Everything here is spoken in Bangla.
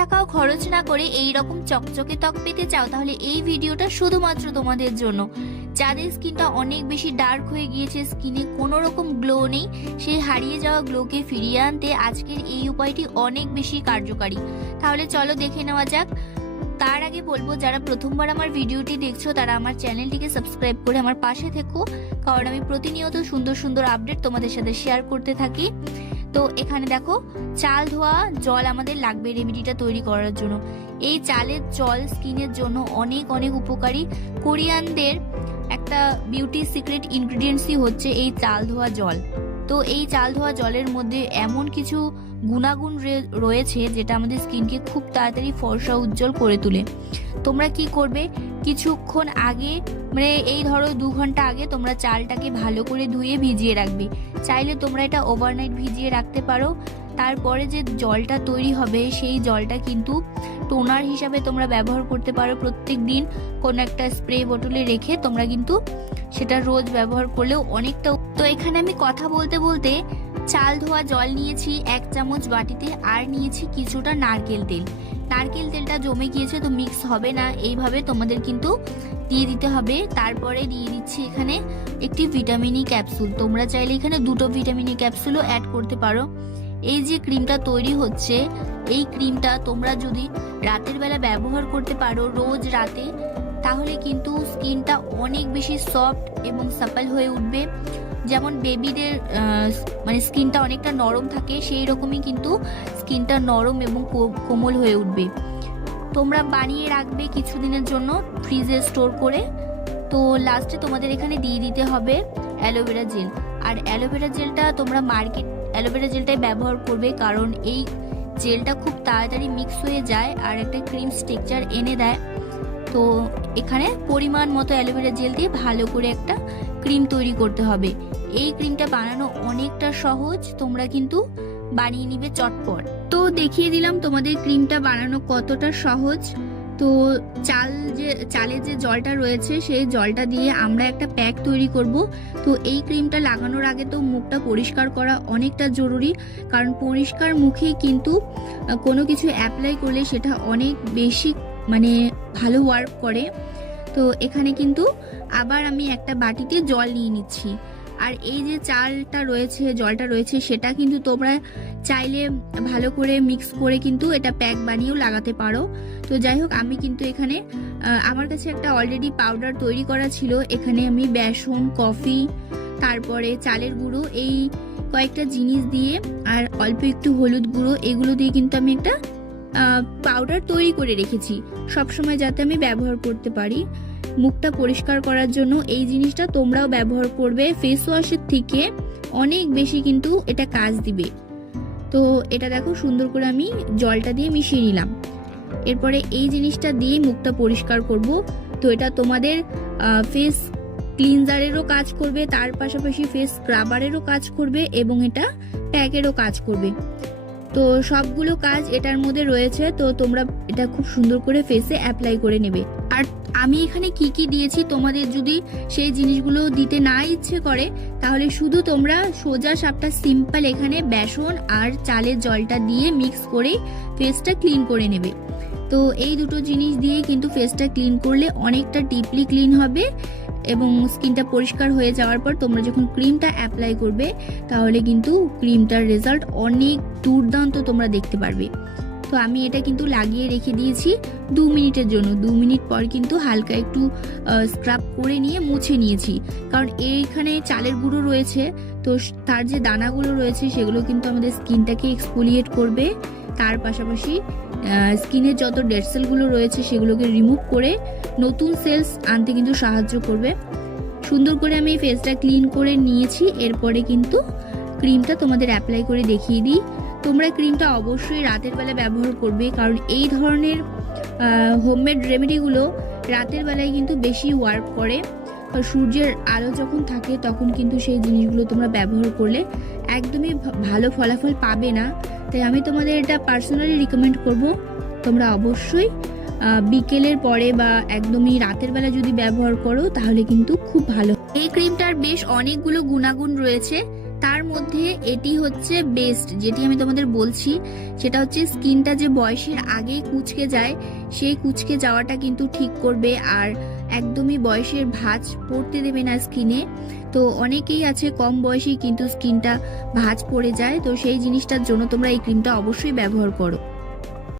টাকাও খরচ না করে এই রকম চকচকে ত্বক পেতে চাও, তাহলে এই ভিডিওটা শুধুমাত্র তোমাদের জন্য। যাদের স্কিনটা অনেক বেশি ডার্ক হয়ে গিয়েছে, স্কিনে কোনো রকম গ্লো নেই সেই হারিয়ে যাওয়া গ্লোকে ফিরিয়ে আনতে আজকের এই উপায়টি অনেক বেশি কার্যকারী। তাহলে চলো দেখে নেওয়া যাক। তার আগে বলব, যারা প্রথমবার আমার ভিডিওটি দেখছ, তারা আমার চ্যানেলটিকে সাবস্ক্রাইব করে আমার পাশে থেকো, কারণ আমি প্রতিনিয়ত সুন্দর সুন্দর আপডেট তোমাদের সাথে শেয়ার করতে থাকি। তো এখানে দেখো, চাল ধোয়া, জল আমাদের লাগবে রেমেডিটা তৈরি করার জন্য। এই চালের জল স্কিনের জন্য অনেক অনেক উপকারী। কোরিয়ানদের একটা বিউটি সিক্রেট ইনগ্রিডিয়েন্টসই হচ্ছে এই চাল ধোয়া জল। তো এই চাল ধোয়া জলের মধ্যে এমন কিছু গুণাগুণ রয়েছে যেটা আমাদের স্কিনকে খুব তাড়াতাড়ি ফর্সা উজ্জ্বল করে তোলে। তোমরা কি করবে? কিছুক্ষণ আগে মানে এই ধরো দু ঘণ্টা আগে তোমরা চালটাকে ভালো করে ধুয়ে ভিজিয়ে রাখবে। চাইলে তোমরা এটা ওভারনাইট ভিজিয়ে রাখতে পারো। তারপরে যে জলটা তৈরি হবে, সেই জলটা কিন্তু টোনার হিসাবে তোমরা ব্যবহার করতে পারো প্রত্যেক দিন কোনো একটা স্প্রে বোতলে রেখে তোমরা কিন্তু সেটা রোজ ব্যবহার করলেও অনেকটা তো এখানে আমি কথা বলতে বলতে চাল ধোয়া জল নিয়েছি, এক চামচ বাটিতে, আর নিয়েছি কিছুটা নারকেল তেল। নারকেল তেলটা জমে গিয়েছে তো মিক্স হবে না। এইভাবে তোমাদের কিন্তু দিয়ে দিতে হবে। তারপরে দিয়ে দিচ্ছি এখানে একটি ভিটামিনি ক্যাপসুল তোমরা চাইলে এখানে দুটো ভিটামিনি ক্যাপসুলও অ্যাড করতে পারো। এই যে ক্রিমটা তৈরি হচ্ছে, এই ক্রিমটা তোমরা যদি রাতের বেলা ব্যবহার করতে পারো, রোজ রাতে, তাহলে কিন্তু স্কিনটা অনেক বেশি সফট এবং সাপল হয়ে উঠবে। যেমন বেবিদের মানে স্কিনটা অনেকটা নরম থাকে, সেই রকমই কিন্তু স্কিনটা নরম এবং কোমল হয়ে উঠবে। তোমরা বানিয়ে রাখবে কিছুদিনের জন্য ফ্রিজে স্টোর করে। তো লাস্টে তোমাদের এখানে দিয়ে দিতে হবে অ্যালোভেরা জেল আর অ্যালোভেরা জেলটা তোমরা মার্কেট অ্যালোভেরা জেলটাই ব্যবহার করবে কারণ এই জেলটা খুব তাড়াতাড়ি মিক্স হয়ে যায় আর একটা ক্রিম স্ট্রাকচার এনে দেয়। তো এখানে পরিমাণ মতো অ্যালোভেরা জেল দিয়ে ভালো করে একটা ক্রিম তৈরি করতে হবে। এই ক্রিমটা বানানো অনেকটা সহজ, তোমরা কিন্তু বানিয়ে নিবে চটপট। তো দেখিয়ে দিলাম তোমাদের ক্রিমটা বানানো কতটা সহজ। তো চাল যে চালের যে জলটা রয়েছে, সেই জলটা দিয়ে আমরা একটা প্যাক তৈরি করব। তো এই ক্রিমটা লাগানোর আগে তো মুখটা পরিষ্কার করা অনেকটা জরুরি, কারণ পরিষ্কার মুখেই কিন্তু কোনো কিছু অ্যাপ্লাই করলে সেটা অনেক বেশি মানে ভালো ওয়ার্ক করে। তো এখানে কিন্তু আবার আমি একটা বাটিতে জল নিয়ে নিচ্ছি। আর এই যে চালটা রয়েছে, জলটা রয়েছে, সেটা কিন্তু তোমরা চাইলে ভালো করে মিক্স করে কিন্তু এটা প্যাক বানিয়েও লাগাতে পারো। তো যাই হোক, আমি কিন্তু এখানে আমার কাছে একটা অলরেডি পাউডার তৈরি করা ছিল। এখানে আমি বেসন, কফি, তারপরে চালের গুঁড়ো, এই কয়েকটা জিনিস দিয়ে, আর অল্প একটু হলুদ গুঁড়ো, এগুলো দিয়ে কিন্তু আমি একটা পাউডার তৈরি করে রেখেছি। সবসময় যাতে আমি ব্যবহার করতে পারি। মুখটা পরিষ্কার করার জন্য এই জিনিসটা তোমরাও ব্যবহার করবে। ফেস ওয়াশের থেকে অনেক বেশি কিন্তু এটা কাজ দিবে। তো এটা দেখো সুন্দর করে আমি জলটা দিয়ে মিশিয়ে নিলাম। এরপরে এই জিনিসটা দিয়ে মুখটা পরিষ্কার করব। তো এটা তোমাদের ফেস ক্লিনজারেরও কাজ করবে, তার পাশাপাশি ফেস স্ক্রাবারেরও কাজ করবে এবং এটা প্যাকেরও কাজ করবে। তো সবগুলো কাজ এটার মধ্যে রয়েছে, তো তোমরা এটা খুব সুন্দর করে ফেসে অ্যাপ্লাই করে নেবে। আর আমি এখানে কি কি দিয়েছি তোমাদের যদি সেই জিনিসগুলো দিতে না ইচ্ছে করে, তাহলে শুধু তোমরা সোজা সাপটা সিম্পল এখানে বেসন আর চালের জলটা দিয়ে মিক্স করে ফেসটা ক্লিন করে নেবে। তো এই দুটো জিনিস দিয়ে কিন্তু ফেসটা ক্লিন করলে অনেকটা ডিপলি ক্লিন হবে। এবং স্কিনটা পরিষ্কার হয়ে যাওয়ার পর তোমরা যখন ক্রিমটা অ্যাপ্লাই করবে, তাহলে কিন্তু ক্রিমটার রেজাল্ট অনেক দুর্দান্ত তোমরা দেখতে পারবে। তো আমি এটা কিন্তু লাগিয়ে রেখে দিয়েছি দু মিনিটের জন্য। দু মিনিট পর কিন্তু হালকা একটু স্ক্রাব করে নিয়ে মুছে নিয়েছি। কারণ এইখানে চালের গুঁড়ো রয়েছে, তো তার যে দানাগুলো রয়েছে সেগুলো কিন্তু আমাদের স্কিনটাকে এক্সফোলিয়েট করবে। তার পাশাপাশি স্কিনের যত ডেড সেলগুলো রয়েছে সেগুলোকে রিমুভ করে নতুন সেলস আনতে কিন্তু সাহায্য করবে। সুন্দর করে আমি এই ফেসটা ক্লিন করে নিয়েছি। এরপরে কিন্তু ক্রিমটা তোমাদের অ্যাপ্লাই করে দেখিয়ে দিই। তোমরা ক্রিমটা অবশ্যই রাতের বেলা ব্যবহার করবে, কারণ এই ধরনের হোমমেড রেমেডিগুলো রাতের বেলায় কিন্তু বেশি ওয়ার্ক করে। সূর্যের আলো যখন থাকে, তখন কিন্তু সেই জিনিসগুলো তোমরা ব্যবহার করলে একদমই ভালো ফলাফল পাবে না। তাই আমি তোমাদের এটা পার্সোনালি রিকমেন্ড করব। তোমরা অবশ্যই বিকেলের পরে বা একদমই রাতের বেলা যদি ব্যবহার করো, তাহলে কিন্তু খুব ভালো। এই ক্রিমটার বেশ অনেকগুলো গুণাগুণ রয়েছে। তার মধ্যে এটি হচ্ছে বেস্ট যেটি আমি তোমাদের বলছি। সেটা হচ্ছে স্কিনটা যে বয়সের আগেই কুচকে যায়, সেই কুচকে যাওয়াটা কিন্তু ঠিক করবে। আর একদমই বয়সের ভাঁজ পড়তে দেবে না স্কিনে তো অনেকেই আছে কম বয়সেই কিন্তু স্কিনটা ভাঁজ পড়ে যায়। তো সেই জিনিসটার জন্য তোমরা এই ক্রিমটা অবশ্যই ব্যবহার করো।